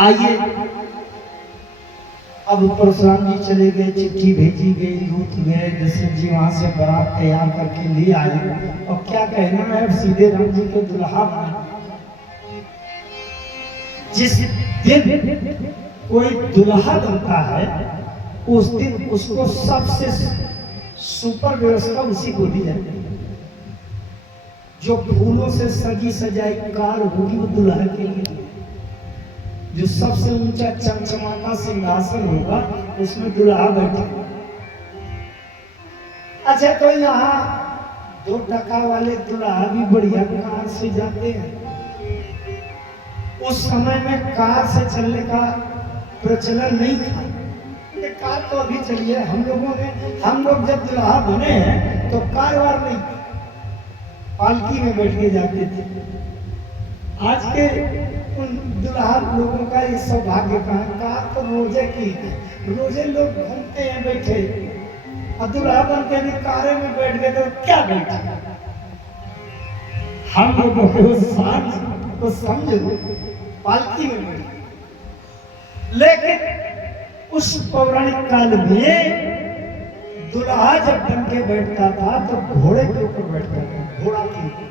आइए, अब परशुराम जी चले गए, चिट्ठी भेजी गई, दूत गए, दशरथ जी वहां से बारात तैयार करके ले आए। और क्या कहना है, अब सीधे राम जी को दुल्हा बना। जिस दिन कोई दुल्हा बनता है उस दिन उसको सबसे सुपर व्यवस्था उसी को दी जाती है। जो फूलों से सजी सजाई कार होगी वो दुल्हा के लिए, जो सबसे ऊंचा चमचमाता सिंहासन होगा उसमें दुल्हा बैठे। अच्छा, तो यहाँ 2 टका वाले दुल्हा भी बढ़िया कार से जाते हैं। उस समय में कार से चलने का प्रचलन नहीं था। कार तो अभी चली है, हम लोग जब दुल्हा बने हैं तो कार वार नहीं, पालकी में बैठ के जाते थे। आज के उन दुल्हा लोगों का ये सौभाग्य कहाँ, कार तो रोजे की है, रोजे लोग घूमते हैं बैठे, और दुल्हा बन के भी कारे में बैठ गए तो क्या बैठे। हम लोगों को समझो पालकी में बैठे। लेकिन उस पौराणिक काल में दुल्हा जब बन के बैठता था तो घोड़े के ऊपर बैठता था, घोड़ा के ऊपर।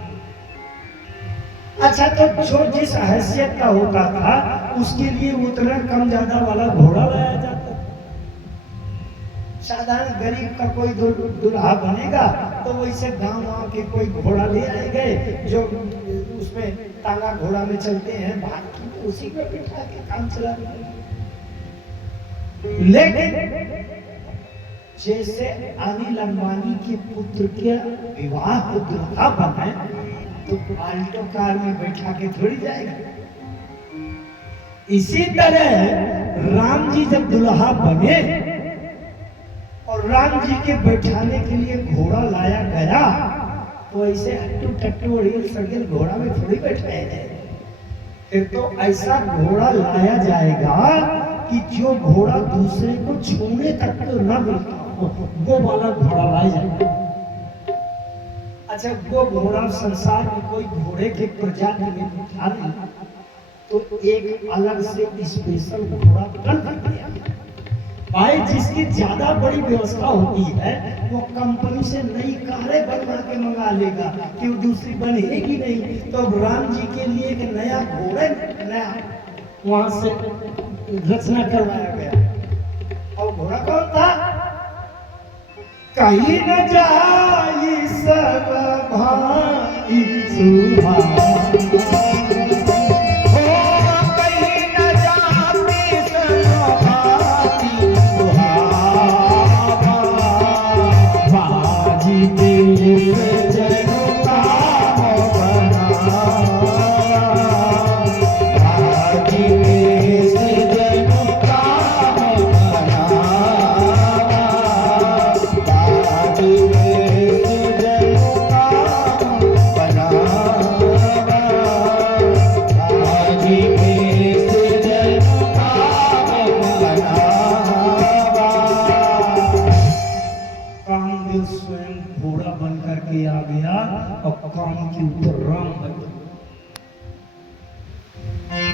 अच्छा, तो जो जिस हैसियत का होता था उसके लिए उतना कम ज्यादा वाला घोड़ा लाया जाता। साधारण गरीब का कोई दुल्हा बनेगा तो वैसे गांव के कोई घोड़ा ले आए गए जो उसमें तांगा घोड़ा में चलते हैं, भाग उसी पर बिठा के काम चला। लेकिन जैसे अनिल अंबानी के पुत्र के विवाह को दुल्हा बना तो आल्टो कार में बैठा के थोड़ी जाएगा। इसी तरह राम जी जब दुल्हा बने और राम जी के बैठाने के लिए घोड़ा लाया गया तो ऐसे हट्टू टट्टू अड़ियल सड़ियल घोड़ा में थोड़ी बैठाया जाए। फिर तो ऐसा घोड़ा लाया जाएगा कि जो घोड़ा दूसरे को छूने तक तो न मिलता वो वाला घोड़ा लाया जाएगा। अच्छा, वो घोड़ा संसार में कोई घोड़े के प्रजाति में था नहीं, तो एक अलग से स्पेशल घोड़ा बन गया। भाई, जिसकी ज्यादा बड़ी व्यवस्था होती है वो कंपनी से नई कारें बनवा के मंगा लेगा कि वो दूसरी बनेगी नहीं। तो अब राम जी के लिए एक नया घोड़े नया वहां से रचना करवाया गया। और घोड़ा कौन था? कहीं न जाई सब भाई सुहा,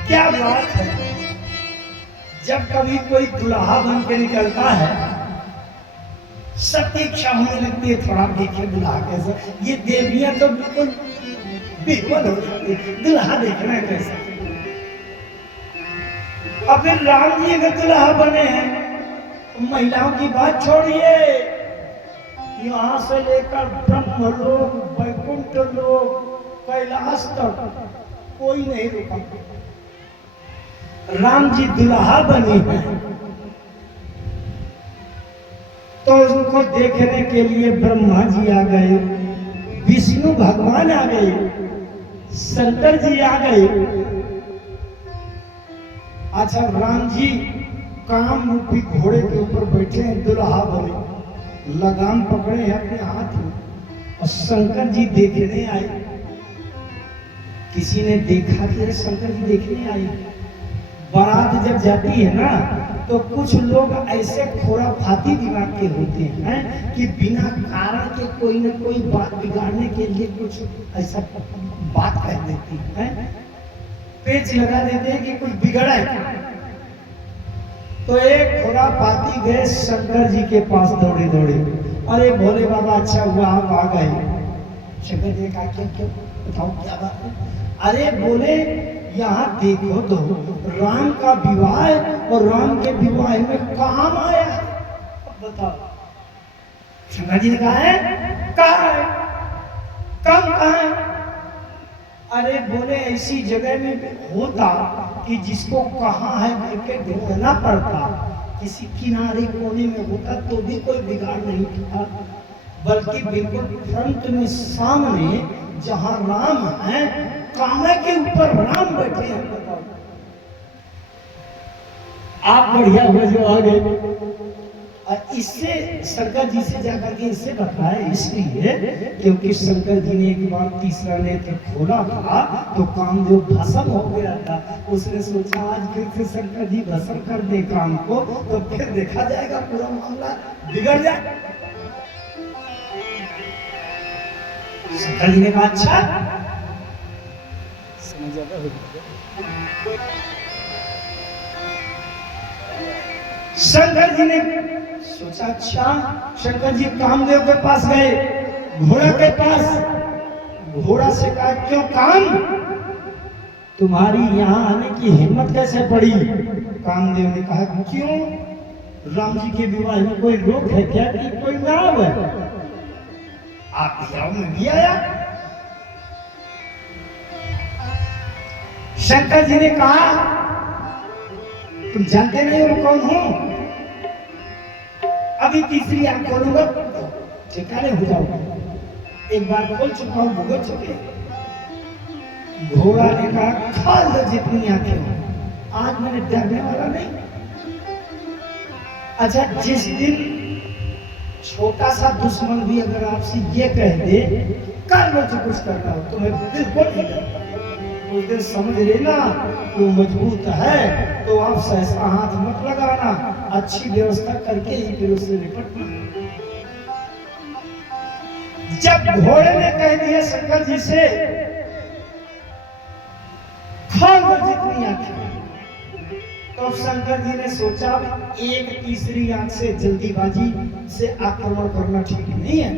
क्या बात है। जब कभी कोई दुल्हा बन के निकलता है सबकी इच्छा होने लगती है थोड़ा देखे दुल्हा कैसा। ये देवियां तो बिल्कुल बेवल हो जाती है, दुल्हा देखना है कैसा। और फिर राम जी अगर दुल्हा बने हैं तो महिलाओं की बात छोड़िए, यहाँ से लेकर ब्रह्मलोक, वैकुंठ लोक, कैलाश तक कोई नहीं रुका। राम जी दुल्हा बनी है तो उनको देखने के लिए ब्रह्मा जी आ गए, विष्णु भगवान आ गए, शंकर जी आ गए। अच्छा, राम जी काम रूपी घोड़े के ऊपर बैठे हैं, दुल्हा बने, लगाम पकड़े हैं अपने हाथ में, और शंकर जी देखने आए। किसी ने देखा कि शंकर जी देखने आए। बारात जब जाती है ना तो कुछ लोग ऐसे खुराफाती दिमाग के होते हैं कि बिना कारण के कोई न कोई बात बिगाड़ने के लिए कुछ ऐसा बात कह देती है, पेच लगा देते हैं कि कुछ बिगड़ा है। तो एक खुरापाती गए शंकर जी के पास दौड़े दौड़े, अरे भोले बाबा अच्छा हुआ आप आ गए। शंकर जी ने कहा क्यों क्यों बताओ क्या बात है? अरे बोले यहाँ देखो तो राम का विवाह और राम के विवाह में काम आया, बताओ। शंकर जी ने कहा है कहाँ है, कम कहाँ है? अरे बोले ऐसी जगह में होता कि जिसको कहाँ है करके ढूंढना पड़ता, किसी किनारे कोने में होता तो भी कोई बिगाड़ नहीं था, बल्कि बिल्कुल फ्रंट में सामने जहाँ राम है, कांधे के ऊपर राम बैठे हैं। बताओ आप बढ़िया हुए जो आ गए। इससे शंकर जी से जाकर के इससे बताया इसलिए क्योंकि शंकर जी ने एक बार तीसरा नेत्र खोला था तो कामदेव भस्म हो गया था। उसने सोचा आज फिर से शंकर जी भस्म कर दे काम को तो फिर देखा जाएगा पूरा मामला बिगड़ जाए। शंकर जी ने कहा अच्छा समझ आता। शंकर जी ने सोचा अच्छा, शंकर जी कामदेव के पास गए, घोड़ा के पास। घोड़ा से कहा क्यों काम, तुम्हारी यहाँ आने की हिम्मत कैसे पड़ी? कामदेव ने कहा क्यों, राम जी के विवाह में कोई रोक है क्या कि कोई नाव है? आप विवाह में भी आया। शंकर जी ने कहा तुम जानते नहीं हो कौन हूं, अभी तीसरी आंख खोलूंगा ठिकाने हो जाओगे, एक बार खोल चुका हूं भुगत चुके। घोड़ा ने कहा खा लो जितनी आंखें हो, आज मैंने डरने वाला नहीं। अच्छा जिस दिन छोटा सा दुश्मन भी अगर आपसे ये कह दे कर लो जो कुछ करना हो, तो मैं बिल्कुल नहीं डरता। उस दिन समझ लेना वो मजबूत है तो आप सहसा हाथ मत लगाना, अच्छी व्यवस्था करके ही फिर उससे निपटना। जब घोड़े ने कह दिया शंकर जी से खा लो जितनी आंखें, तो शंकर जी ने सोचा एक तीसरी आंख से जल्दीबाजी से आक्रमण करना ठीक नहीं है।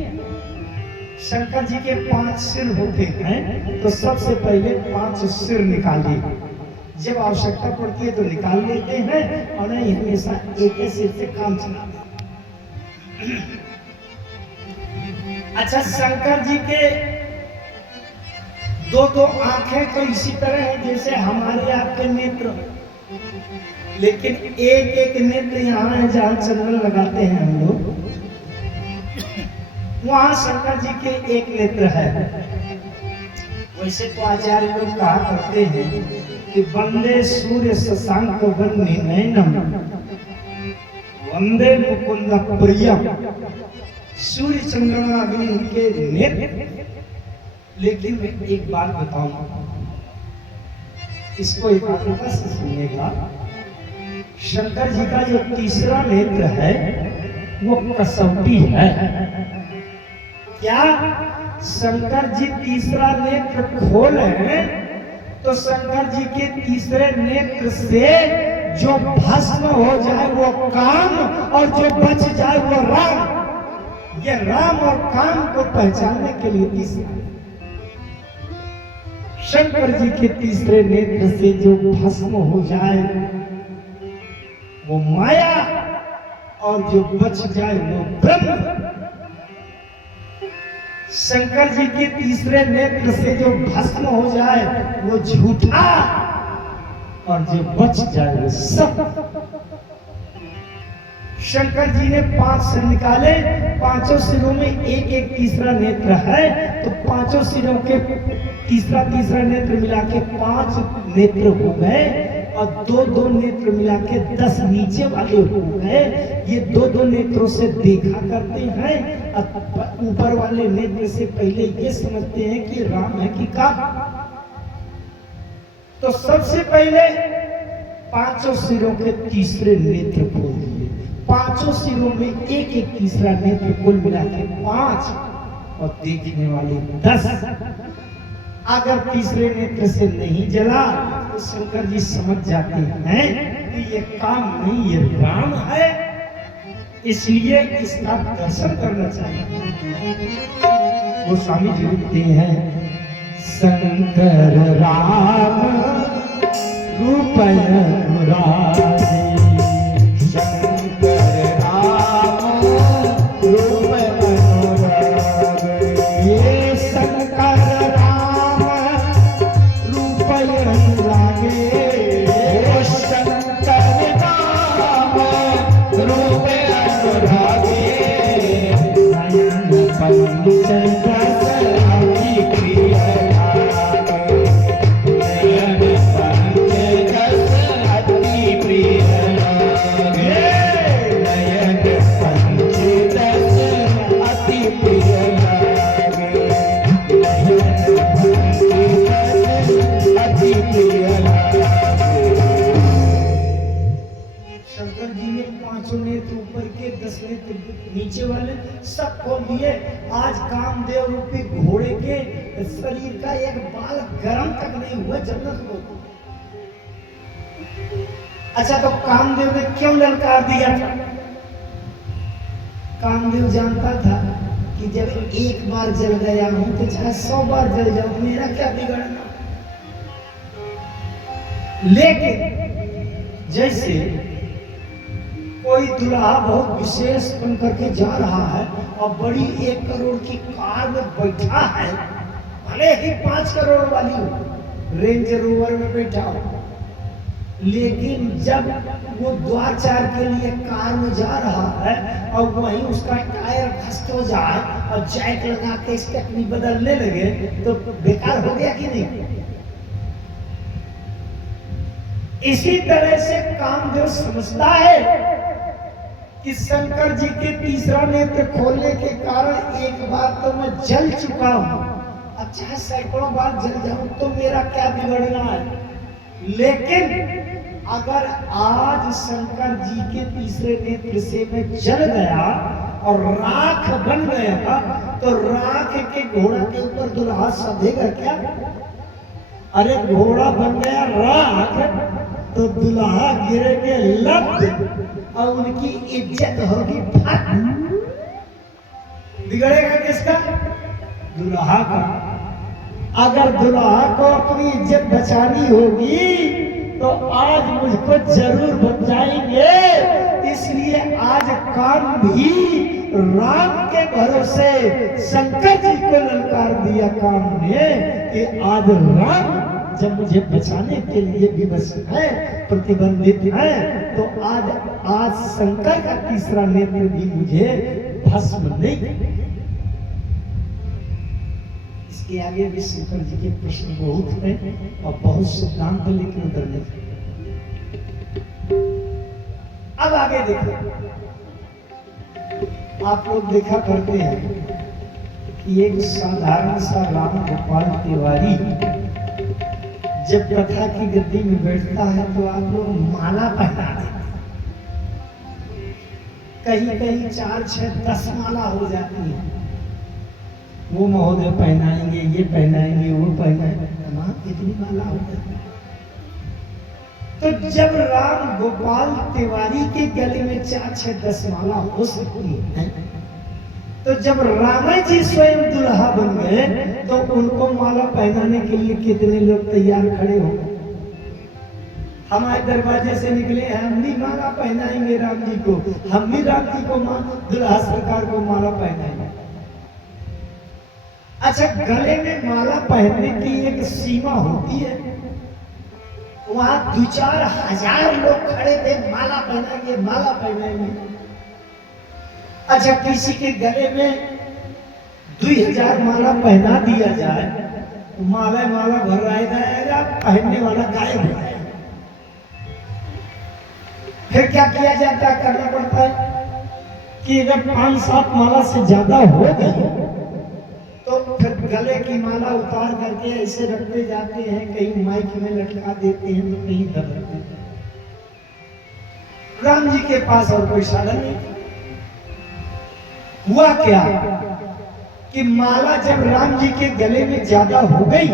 शंकर जी के 5 सिर होते हैं तो सबसे पहले 5 सिर निकालिए, जब आवश्यकता पड़ती है तो निकाल लेते हैं और नहीं हमेशा एक ही सिर से काम चलाते हैं। अच्छा शंकर जी के दो आंखें तो इसी तरह है जैसे हमारे आपके नेत्र, लेकिन एक एक नेत्र यहाँ है जहाँ चंदन लगाते हैं हम लोग, वहां शंकर जी के एक नेत्र है। वैसे तो आचार्य लोग कहा करते हैं कि वंदे सूर्य शशांक वन्यनयनम वंदे मुकुंद प्रियम, सूर्य चंद्रमा अग्नि उनके नेत्र। लेकिन मैं एक बात बताऊं, इसको एकाग्रता से सुनिएगा। शंकर जी का जो तीसरा नेत्र है वो कसौटी है। क्या शंकर जी तीसरा नेत्र खोले तो शंकर जी के तीसरे नेत्र से जो भस्म हो जाए वो काम और जो बच जाए वो राम। ये राम और काम को पहचानने के लिए तीसरा शंकर जी के तीसरे नेत्र से जो भस्म हो जाए वो माया और जो बच जाए वो ब्रह्म। शंकर जी के तीसरे नेत्र से जो भस्म हो जाए वो झूठा और जो बच जाए वो सत्य। शंकर जी ने 5 सिर निकाले, 5 सिरों में एक एक तीसरा नेत्र है, तो 5 सिरों के तीसरा नेत्र मिला के 5 नेत्र हो गए और 2 नेत्र मिला के 10 नीचे वाले हो गए। ये 2 नेत्रों से देखा करते हैं, ऊपर वाले नेत्र से पहले ये समझते हैं कि राम है कि काम। तो सबसे पहले 5 सिरों के तीसरे नेत्र खोल दिए, 5 सिरों में एक एक तीसरा नेत्र कुल मिला के 5 और देखने वाले 10। अगर तीसरे नेत्र से नहीं जला तो शंकर जी समझ जाते हैं कि कि ये काम नहीं, ये राम है, इसलिए इसका दर्शन करना चाहिए। वो स्वामी जी लिखते हैं, शंकर राम रूप अनुरागे, शंकर राम रूप अनुरागे, ये शंकर राम रूप अनुरागे, शंकर राम रूप अनुरागे, नयन पंचदश अति प्रिय लागे, नयन पंचदश अति प्रिय लागे, नयन पंचदश अति प्रिय लागे, नयन पंचदश अति प्रिय लागे। शंकर जी ने 5 नेत्र ऊपर के, 10 नेत्र नीचे वाले सब खोल दिए। आज कामदेव रूपी घोड़े के शरीर का एक बाल गर्म तक नहीं हुआ जन्नत को। अच्छा, तो कामदेव ने क्यों ललकार दिया था? कामदेव जानता था कि जब एक बार जल गया हूं तो चाहे 100 बार जल जाऊं, मेरा क्या बिगड़ना। लेकिन जैसे कोई दुल्हा बहुत विशेष बन करके जा रहा है और बड़ी 1 करोड़ की कार में बैठा है, भले ही 5 करोड़ वाली हो, रेंज रोवर में बैठा हो, लेकिन जब वो द्वारचार के लिए कार में जा रहा है और वहीं उसका टायर घस्ट हो जाए और जैक लगा के स्टेपनी बदलने लगे तो बेकार हो गया कि नहीं? इसी तरह से कामदेव समझता है कि शंकर जी के तीसरा नेत्र खोलने के कारण एक बार तो मैं जल चुका हूं, अच्छा सैकड़ों बार जल जाऊं तो मेरा क्या बिगड़ना है। लेकिन अगर आज शंकर जी के तीसरे नेत्र से मैं जल गया और राख बन गया तो राख के घोड़ा के ऊपर दुल्हा सधेगा क्या? अरे घोड़ा बन गया राख तो दुल्हा गिरेंगे लब्ध और उनकी इज्जत होगी फट। बिगड़ेगा किसका? दुल्हा का। अगर दुल्हा को अपनी इज्जत बचानी होगी तो आज मुझको जरूर बचाएंगे। इसलिए आज काम भी राम के भरोसे शंकर जी को ललकार दिया काम ने कि आज राम जब मुझे बचाने के लिए विवश है, प्रतिबंधित है, तो आज शंकर का तीसरा नेत्र भी मुझे भस्म नहीं। इसके आगे भी शंकर जी के प्रश्न बहुत हैं और बहुत सिद्धांत, लेकिन उधर नहीं। अब आगे देखो, आप लोग देखा करते हैं कि एक साधारण सा राम गोपाल तिवारी जब कथा की गद्दी में बैठता है तो आप लोग माला पहना देते, कहीं कहीं 4, 6, 10 माला हो जाती है। वो महोदय पहनाएंगे, ये पहनाएंगे, वो पहनाएंगे, तमाम कितनी माला हो जाती है। तो जब राम गोपाल तिवारी के गले में 4, 6, 10 माला हो सकती है, तो जब रामा जी स्वयं दुल्हा बन गए तो उनको माला पहनाने के लिए कितने लोग तैयार खड़े हो? हमारे दरवाजे से निकले, हम भी माला पहनाएंगे राम जी को, हम भी राम जी को दुल्हा सरकार को माला पहनाएंगे। अच्छा, गले में माला पहनने की एक सीमा होती है। वहां 2-4 हजार लोग खड़े थे, माला पहनाएंगे, माला पहनाएंगे। अच्छा, किसी के गले में 2000 माला पहना दिया जाए, माला भर जाएगा, पहनने वाला गायब हो जाएगा। फिर क्या किया जाता है, करना पड़ता है कि अगर 5-7 माला से ज्यादा हो गई तो फिर गले की माला उतार करके ऐसे रखते जाते हैं, कहीं माइक में लटका देते हैं तो कहीं दब देते हैं। राम जी के पास और कोई साधन नहीं। हुआ क्या कि माला जब राम जी के गले में ज्यादा हो गई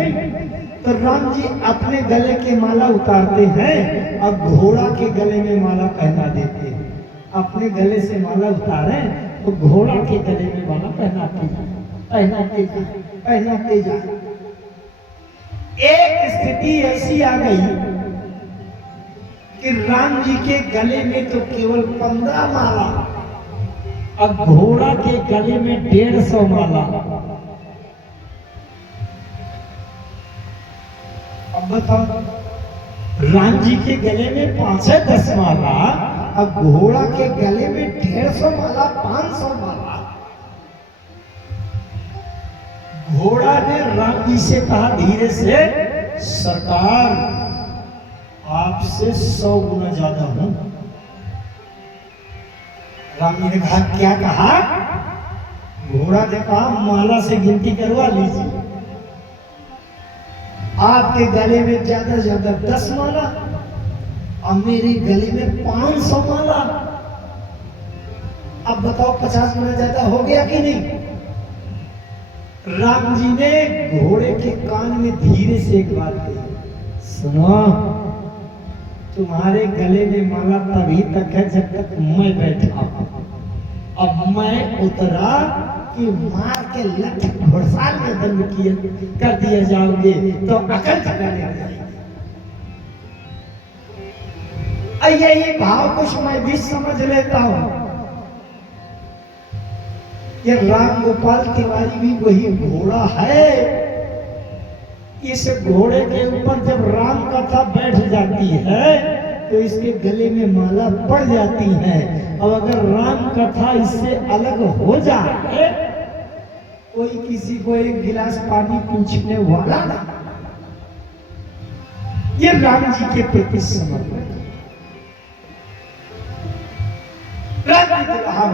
तो राम जी अपने गले के माला उतारते हैं और घोड़ा के गले में माला पहना देते हैं। अपने गले से माला उतारे तो घोड़ा के गले में माला पहनाते जा। एक स्थिति ऐसी आ गई कि राम जी के गले में तो केवल 15 माला और घोड़ा के गले में 150 माला। अब बताओ, राम जी के गले में 5-10 माला और घोड़ा के गले में 150 माला, 500 माला। घोड़ा ने राम जी से कहा धीरे से, सरकार आपसे 100 गुना ज्यादा हूं। राम जी ने कहा क्या कहा? घोड़ा ने कहा माला से गिनती करवा लीजिए, आपके गले में ज्यादा ज्यादा 10 माला और मेरे गले में 500 माला। अब बताओ 50 गुना ज्यादा हो गया कि नहीं? राम जी ने घोड़े के कान में धीरे से एक बात कही, सुनो, तुम्हारे गले में माला तभी तक है जब तक मैं बैठा। अब मैं उतरा कि मार के लठ घुड़साल में दंड कर दिया जाओगे तो अकल ठिकाने आ जाएगी। यही भाव कुछ मैं भी समझ लेता हूं। ये राम गोपाल तिवारी भी वही घोड़ा है। इस घोड़े के ऊपर जब राम कथा बैठ जाती है तो इसके गले में माला पड़ जाती है, और अगर राम कथा इससे अलग हो जाए, कोई किसी को एक गिलास पानी पूछने वाला ना, ये राम जी के प्रति समर्पण। राम जी तो कहा